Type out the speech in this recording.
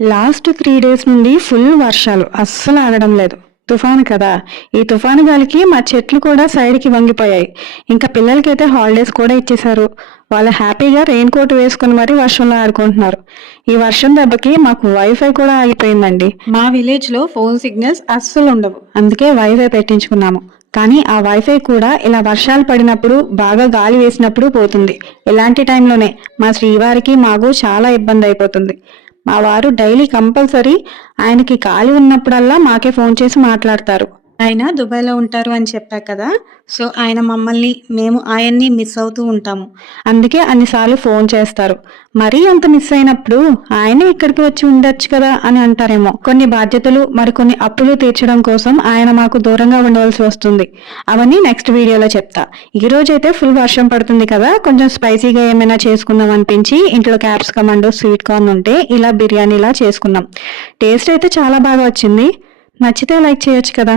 Last three days నుండి full వర్షాలు. అస్సలు ఆగడం లేదు. తుఫాను కదా. ఈ తుఫాను గాలికి మా చెట్లు కూడా సైడ్కి వంగిపోయాయి. ఇంకా పిల్లలకైతే హాలిడేస్ కూడా ఇచ్చేశారు. వాళ్ళు హ్యాపీగా రెయిన్ కోట్ వేసుకుని మరీ వర్షంలో ఆడుకుంటున్నారు. ఈ వర్షం దెబ్బకి మాకు వైఫై కూడా ఆగిపోయిందండి. మా విలేజ్లో ఫోన్ సిగ్నల్స్ అస్సలు ఉండవు. అందుకే వైఫై పెట్టించుకున్నాము. కానీ ఆ వైఫై కూడా ఇలా వర్షాలు పడినప్పుడు బాగా గాలి వేసినప్పుడు పోతుంది. ఇలాంటి టైంలోనే మా శ్రీవారికి మాకు చాలా ఇబ్బంది అయిపోతుంది. మా వారు డైలీ కంపల్సరీ ఆయనకి ఖాళీ ఉన్నప్పుడల్లా మాకే ఫోన్ చేసి మాట్లాడతారు. ఆయన దుబాయ్లో ఉంటారు అని చెప్పా కదా. సో ఆయన మమ్మల్ని మేము ఆయన్ని మిస్ అవుతూ ఉంటాము. అందుకే అన్నిసార్లు ఫోన్ చేస్తారు. మరీ అంత మిస్ అయినప్పుడు ఆయన ఇక్కడికి వచ్చి ఉండొచ్చు కదా అని అంటారేమో. కొన్ని బాధ్యతలు మరికొన్ని అప్పులు తీర్చడం కోసం ఆయన మాకు దూరంగా ఉండవలసి వస్తుంది. అవన్నీ నెక్స్ట్ వీడియోలో చెప్తా. ఈ రోజైతే ఫుల్ వర్షం పడుతుంది కదా. కొంచెం స్పైసీగా ఏమైనా చేసుకుందాం అనిపించి ఇంట్లో క్యాప్సికమ్ అండ్ స్వీట్ కార్న్ ఉంటే ఇలా బిర్యానీలా చేసుకున్నాం. టేస్ట్ అయితే చాలా బాగా వచ్చింది. నచ్చితే లైక్ చేయొచ్చు కదా.